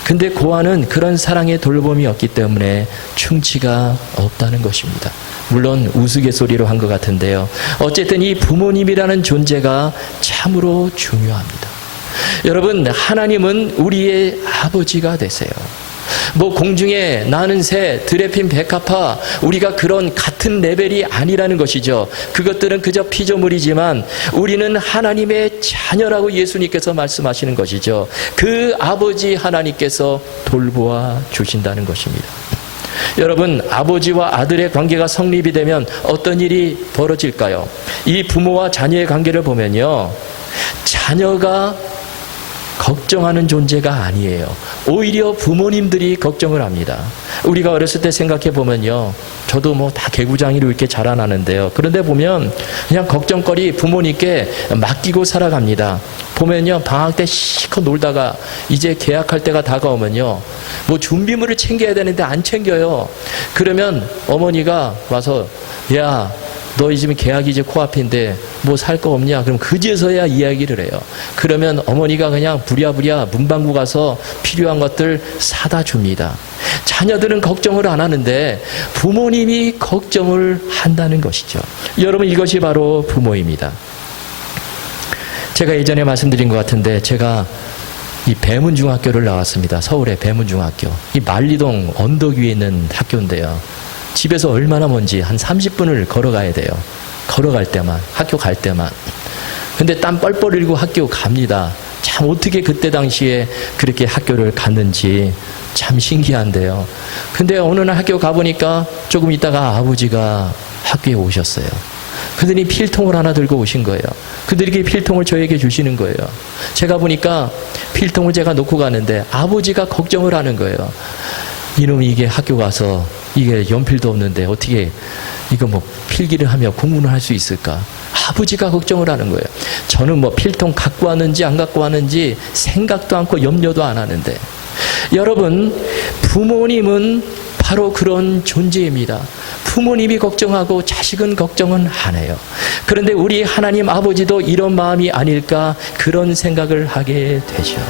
근데 고아는 그런 사랑의 돌봄이 없기 때문에 충치가 없다는 것입니다. 물론 우스갯소리로 한 것 같은데요. 어쨌든 이 부모님이라는 존재가 참으로 중요합니다. 여러분, 하나님은 우리의 아버지가 되세요. 뭐 공중에 나는 새, 들에 핀 백합화, 우리가 그런 같은 레벨이 아니라는 것이죠. 그것들은 그저 피조물이지만 우리는 하나님의 자녀라고 예수님께서 말씀하시는 것이죠. 그 아버지 하나님께서 돌보아 주신다는 것입니다. 여러분, 아버지와 아들의 관계가 성립이 되면 어떤 일이 벌어질까요? 이 부모와 자녀의 관계를 보면요, 자녀가 걱정하는 존재가 아니에요. 오히려 부모님들이 걱정을 합니다. 우리가 어렸을 때 생각해 보면요, 저도 뭐 다 개구장이로 이렇게 자라나는데요. 그런데 보면 그냥 걱정거리 부모님께 맡기고 살아갑니다. 보면요, 방학 때 실컷 놀다가 이제 개학할 때가 다가오면요, 뭐 준비물을 챙겨야 되는데 안 챙겨요. 그러면 어머니가 와서, 야, 너 지금 계약이 이제 코앞인데 뭐 살 거 없냐? 그럼 그제서야 이야기를 해요. 그러면 어머니가 그냥 부랴부랴 문방구 가서 필요한 것들 사다 줍니다. 자녀들은 걱정을 안 하는데 부모님이 걱정을 한다는 것이죠. 여러분, 이것이 바로 부모입니다. 제가 예전에 말씀드린 것 같은데, 제가 이 배문중학교를 나왔습니다. 서울의 배문중학교. 이 만리동 언덕 위에 있는 학교인데요. 집에서 얼마나 먼지 한 30분을 걸어가야 돼요. 걸어갈 때만, 학교 갈 때만. 근데 땀 뻘뻘 흘리고 학교 갑니다. 참 어떻게 그때 당시에 그렇게 학교를 갔는지 참 신기한데요. 근데 어느 날 학교 가보니까 조금 있다가 아버지가 학교에 오셨어요. 그들이 필통을 하나 들고 오신 거예요. 그들이 필통을 저에게 주시는 거예요. 제가 보니까 필통을 제가 놓고 가는데 아버지가 걱정을 하는 거예요. 이놈이 이게 학교 가서 이게 연필도 없는데 어떻게 이거 뭐 필기를 하며 공부를 할 수 있을까? 아버지가 걱정을 하는 거예요. 저는 뭐 필통 갖고 왔는지 안 갖고 왔는지 생각도 않고 염려도 안 하는데, 여러분, 부모님은 바로 그런 존재입니다. 부모님이 걱정하고 자식은 걱정은 안 해요. 그런데 우리 하나님 아버지도 이런 마음이 아닐까, 그런 생각을 하게 되죠.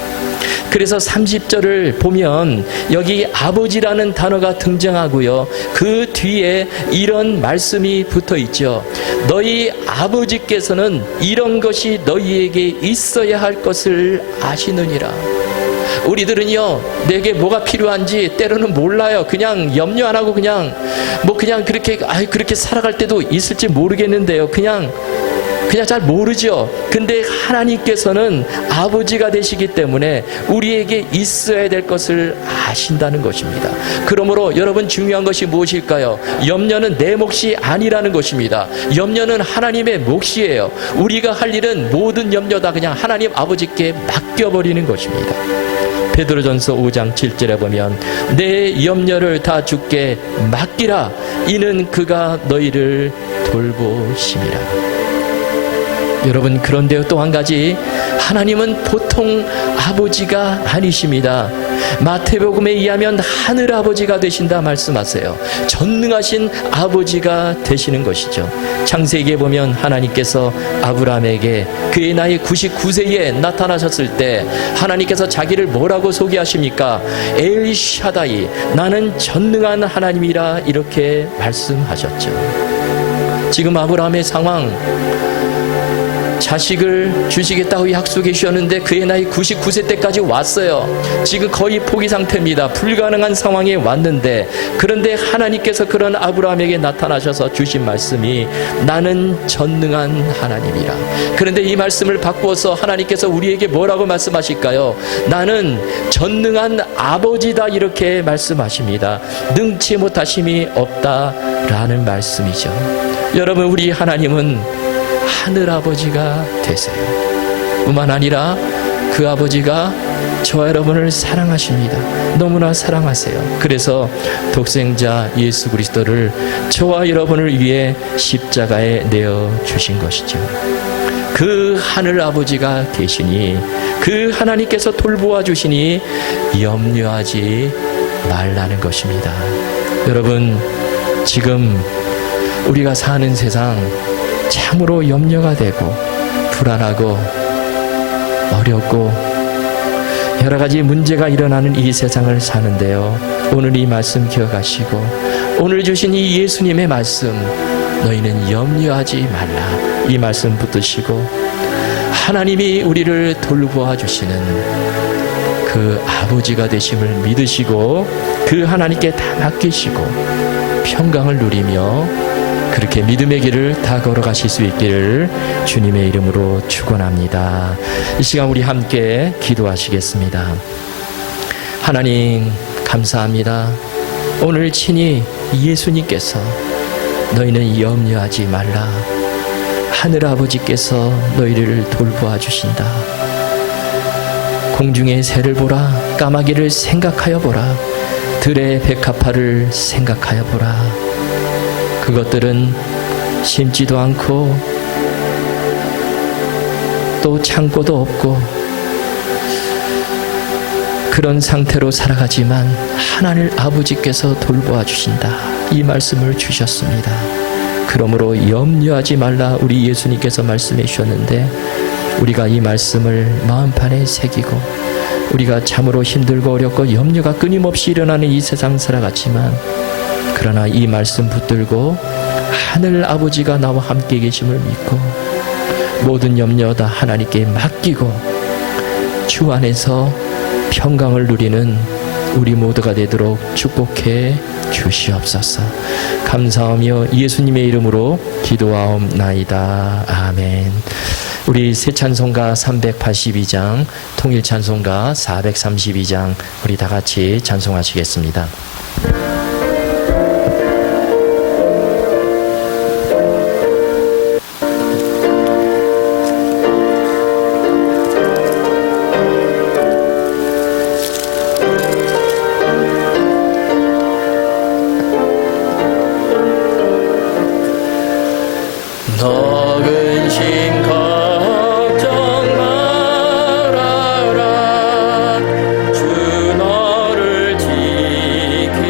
그래서 30절을 보면 여기 아버지라는 단어가 등장하고요, 그 뒤에 이런 말씀이 붙어 있죠. 너희 아버지께서는 이런 것이 너희에게 있어야 할 것을 아시느니라. 우리들은요, 내게 뭐가 필요한지 때로는 몰라요. 그냥 염려 안 하고 그냥 그렇게 살아갈 때도 있을지 모르겠는데요. 그냥 잘 모르죠. 근데 하나님께서는 아버지가 되시기 때문에 우리에게 있어야 될 것을 아신다는 것입니다. 그러므로 여러분, 중요한 것이 무엇일까요? 염려는 내 몫이 아니라는 것입니다. 염려는 하나님의 몫이에요. 우리가 할 일은 모든 염려 다 그냥 하나님 아버지께 맡겨버리는 것입니다. 베드로전서 5장 7절에 보면 내 염려를 다 주께 맡기라. 이는 그가 너희를 돌보심이라. 여러분, 그런데요, 또 한 가지, 하나님은 보통 아버지가 아니십니다. 마태복음에 의하면 하늘 아버지가 되신다 말씀하세요. 전능하신 아버지가 되시는 것이죠. 창세기에 보면 하나님께서 아브라함에게 그의 나이 99세에 나타나셨을 때 하나님께서 자기를 뭐라고 소개하십니까? 엘샤다이, 나는 전능한 하나님이라, 이렇게 말씀하셨죠. 지금 아브라함의 상황, 자식을 주시겠다고 약속해 주셨는데 그의 나이 99세 때까지 왔어요. 지금 거의 포기 상태입니다. 불가능한 상황에 왔는데, 그런데 하나님께서 그런 아브라함에게 나타나셔서 주신 말씀이 나는 전능한 하나님이라. 그런데 이 말씀을 바꾸어서 하나님께서 우리에게 뭐라고 말씀하실까요? 나는 전능한 아버지다, 이렇게 말씀하십니다. 능치 못하심이 없다라는 말씀이죠. 여러분, 우리 하나님은 하늘아버지가 되세요. 뿐만 아니라 그 아버지가 저와 여러분을 사랑하십니다. 너무나 사랑하세요. 그래서 독생자 예수 그리스도를 저와 여러분을 위해 십자가에 내어주신 것이죠. 그 하늘아버지가 계시니, 그 하나님께서 돌보아 주시니 염려하지 말라는 것입니다. 여러분, 지금 우리가 사는 세상 참으로 염려가 되고 불안하고 어렵고 여러 가지 문제가 일어나는 이 세상을 사는데요, 오늘 이 말씀 기억하시고 오늘 주신 이 예수님의 말씀, 너희는 염려하지 말라, 이 말씀 붙드시고 하나님이 우리를 돌보아 주시는 그 아버지가 되심을 믿으시고 그 하나님께 다 맡기시고 평강을 누리며 그렇게 믿음의 길을 다 걸어가실 수 있기를 주님의 이름으로 축원합니다. 이 시간 우리 함께 기도하시겠습니다. 하나님, 감사합니다. 오늘 친히 예수님께서 너희는 염려하지 말라. 하늘 아버지께서 너희를 돌보아 주신다. 공중의 새를 보라. 까마귀를 생각하여 보라. 들의 백합화를 생각하여 보라. 그것들은 심지도 않고 또 창고도 없고 그런 상태로 살아가지만 하나님 아버지께서 돌보아 주신다. 이 말씀을 주셨습니다. 그러므로 염려하지 말라 우리 예수님께서 말씀해 주셨는데 우리가 이 말씀을 마음판에 새기고 우리가 참으로 힘들고 어렵고 염려가 끊임없이 일어나는 이 세상 살아갔지만 그러나 이 말씀 붙들고 하늘 아버지가 나와 함께 계심을 믿고 모든 염려 다 하나님께 맡기고 주 안에서 평강을 누리는 우리 모두가 되도록 축복해 주시옵소서. 감사하며 예수님의 이름으로 기도하옵나이다. 아멘. 우리 새 찬송가 382장, 통일 찬송가 432장 우리 다 같이 찬송하시겠습니다. 너근 심 걱정 말아라. 주 너를 지키리.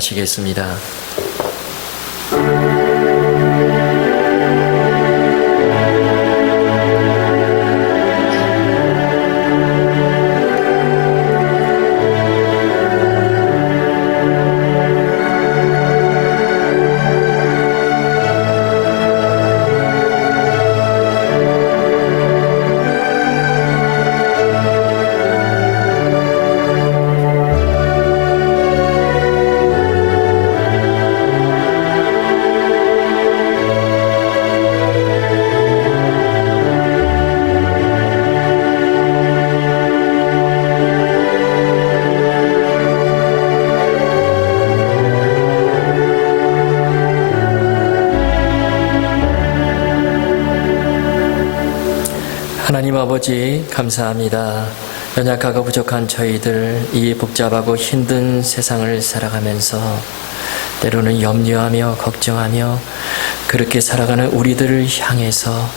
말씀하시겠습니다. 하나님 아버지 감사합니다. 연약하고 부족한 저희들 이 복잡하고 힘든 세상을 살아가면서 때로는 염려하며 걱정하며 그렇게 살아가는 우리들을 향해서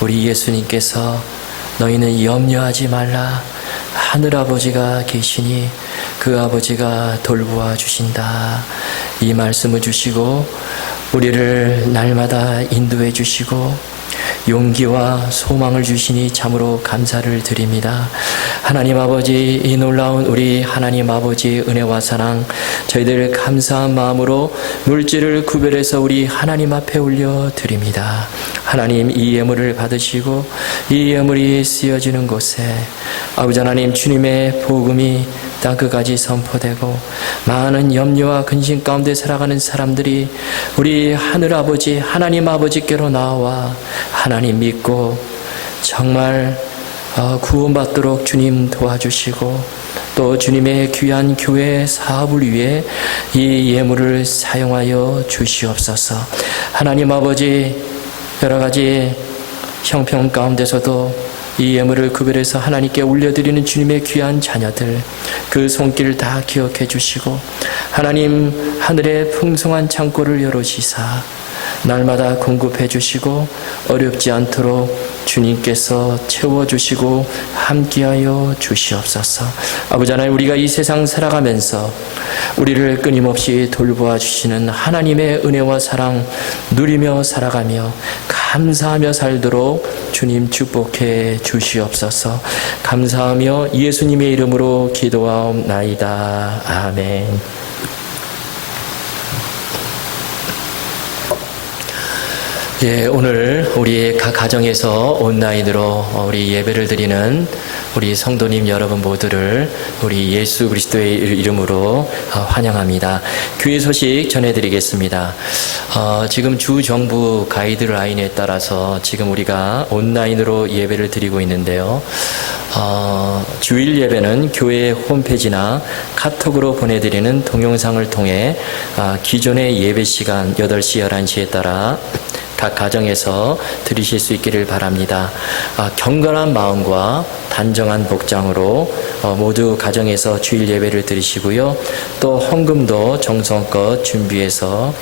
우리 예수님께서 너희는 염려하지 말라. 하늘아버지가 계시니 그 아버지가 돌보아 주신다. 이 말씀을 주시고 우리를 날마다 인도해 주시고 용기와 소망을 주시니 참으로 감사를 드립니다. 하나님 아버지, 이 놀라운 우리 하나님 아버지의 은혜와 사랑, 저희들 감사한 마음으로 물질을 구별해서 우리 하나님 앞에 올려드립니다. 하나님, 이 예물을 받으시고 이 예물이 쓰여지는 곳에 아버지 하나님 주님의 복음이 땅끝까지 선포되고 많은 염려와 근심 가운데 살아가는 사람들이 우리 하늘아버지 하나님 아버지께로 나와 하나님 믿고 정말 구원받도록 주님 도와주시고 또 주님의 귀한 교회 사업을 위해 이 예물을 사용하여 주시옵소서. 하나님 아버지, 여러 가지 형편 가운데서도 이 예물을 구별해서 하나님께 올려드리는 주님의 귀한 자녀들, 그 손길을 다 기억해 주시고 하나님 하늘의 풍성한 창고를 열어주시사 날마다 공급해 주시고 어렵지 않도록 주님께서 채워주시고 함께하여 주시옵소서. 아버지 하나님, 우리가 이 세상 살아가면서 우리를 끊임없이 돌보아 주시는 하나님의 은혜와 사랑 누리며 살아가며 감사하며 살도록 주님 축복해 주시옵소서. 감사하며 예수님의 이름으로 기도하옵나이다. 아멘. 예, 오늘 우리 각 가정에서 온라인으로 우리 예배를 드리는 우리 성도님 여러분 모두를 우리 예수 그리스도의 이름으로 환영합니다. 교회 소식 전해드리겠습니다. 지금 주 정부 가이드라인에 따라서 지금 우리가 온라인으로 예배를 드리고 있는데요. 주일 예배는 교회 홈페이지나 카톡으로 보내드리는 동영상을 통해 기존의 예배 시간 8시, 11시에 따라 각 가정에서 들으실 수 있기를 바랍니다. 경건한 마음과 단정한 복장으로 모두 가정에서 주일 예배를 드리시고요. 또 헌금도 정성껏 준비해서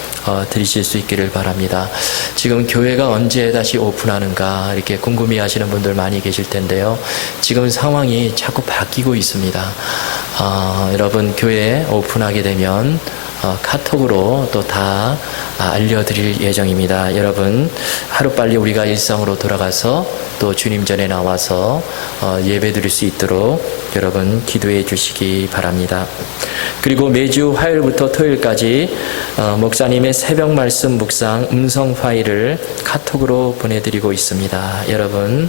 드리실 수 있기를 바랍니다. 지금 교회가 언제 다시 오픈하는가 이렇게 궁금해하시는 분들 많이 계실 텐데요. 지금 상황이 자꾸 바뀌고 있습니다. 여러분, 교회 오픈하게 되면 카톡으로 또 다 알려드릴 예정입니다. 여러분, 하루빨리 우리가 일상으로 돌아가서 또 주님 전에 나와서 예배 드릴 수 있도록 여러분 기도해 주시기 바랍니다. 그리고 매주 화요일부터 토요일까지 목사님의 새벽 말씀 묵상 음성 파일을 카톡으로 보내드리고 있습니다. 여러분,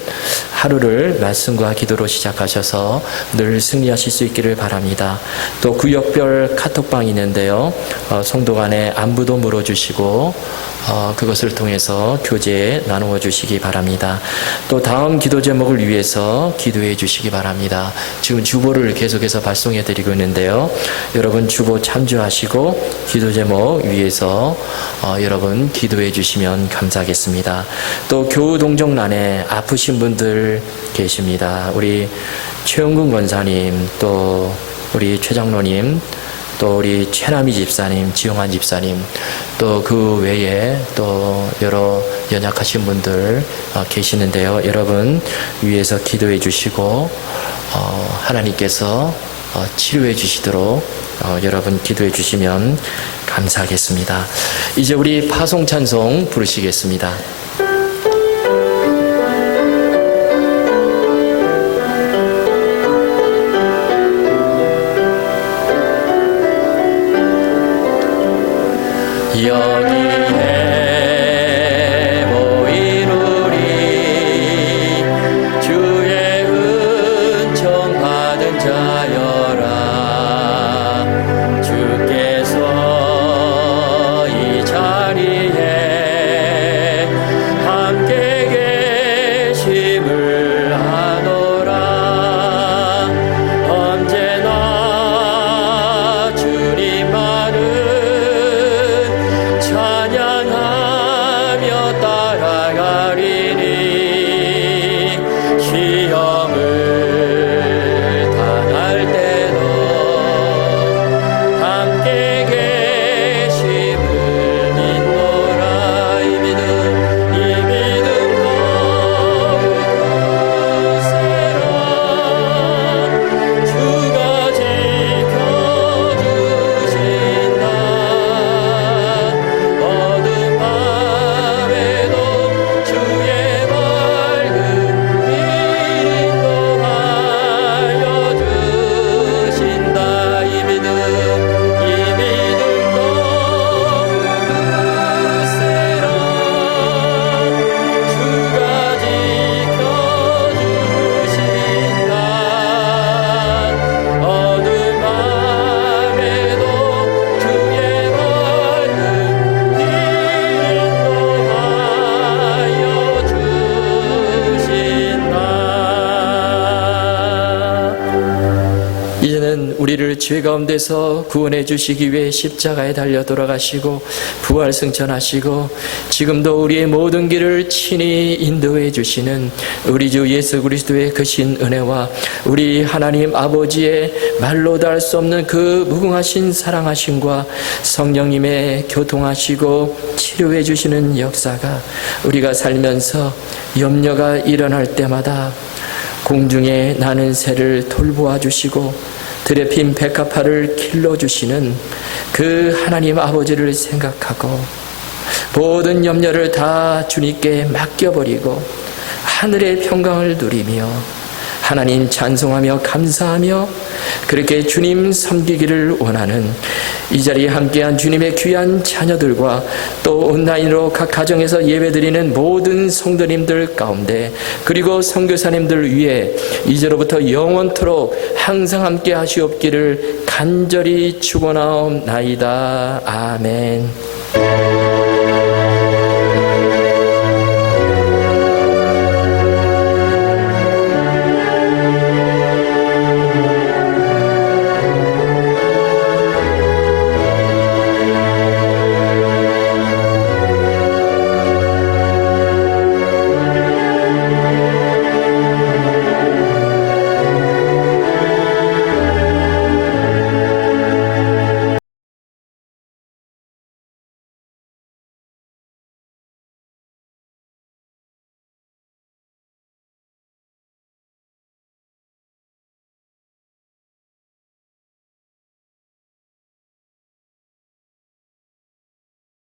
하루를 말씀과 기도로 시작하셔서 늘 승리하실 수 있기를 바랍니다. 또 구역별 카톡방이 있는데요. 성도 간에 안부도 물어주시고 그것을 통해서 교제 나누어 주시기 바랍니다. 또 다음 기도 제목을 위해서 기도해 주시기 바랍니다. 지금 주보를 계속해서 발송해 드리고 있는데요. 여러분 주보 참조하시고 기도 제목 위해서 여러분 기도해 주시면 감사하겠습니다. 또 교우 동정란에 아프신 분들 계십니다. 우리 최영근 권사님, 또 우리 최장로님, 또 우리 최남희 집사님, 지용환 집사님, 또 그 외에 또 여러 연약하신 분들 계시는데요. 여러분 위에서 기도해 주시고 하나님께서 치료해 주시도록 여러분 기도해 주시면 감사하겠습니다. 이제 우리 파송 찬송 부르시겠습니다. 여기에 모인 우리 주의 은총 받은 자여라. 주께서 이 자리에 함께 계심을 아노라. 언제나 주님만을 찬양하며 따라가리니 시험을 당할 때도 함께 계심을 믿노라. 이 믿음 거두세라. 주가 지켜주신다. 어둠 밤에도 주의 밝은 빛 인도하여 주신다. 이 믿음 거두세라. 주가 지켜주신다. 어둠 밤에도 주의 밝은 빛 인도하여 주신다. 이제는 우리를 죄 가운데서 구원해 주시기 위해 십자가에 달려 돌아가시고 부활 승천하시고 지금도 우리의 모든 길을 친히 인도해 주시는 우리 주 예수 그리스도의 크신 은혜와 우리 하나님 아버지의 말로 다 할 수 없는 그 무궁하신 사랑하심과 성령님의 교통하시고 치료해 주시는 역사가 우리가 살면서 염려가 일어날 때마다 공중에 나는 새를 돌보아 주시고 들에 핀 백합화를 길러주시는 그 하나님 아버지를 생각하고 모든 염려를 다 주님께 맡겨버리고 하늘의 평강을 누리며 하나님 찬송하며 감사하며 그렇게 주님 섬기기를 원하는 이 자리에 함께한 주님의 귀한 자녀들과 또 온라인으로 각 가정에서 예배드리는 모든 성도님들 가운데 그리고 선교사님들 위해 이제로부터 영원토록 항상 함께 하시옵기를 간절히 축원하옵나이다. 아멘.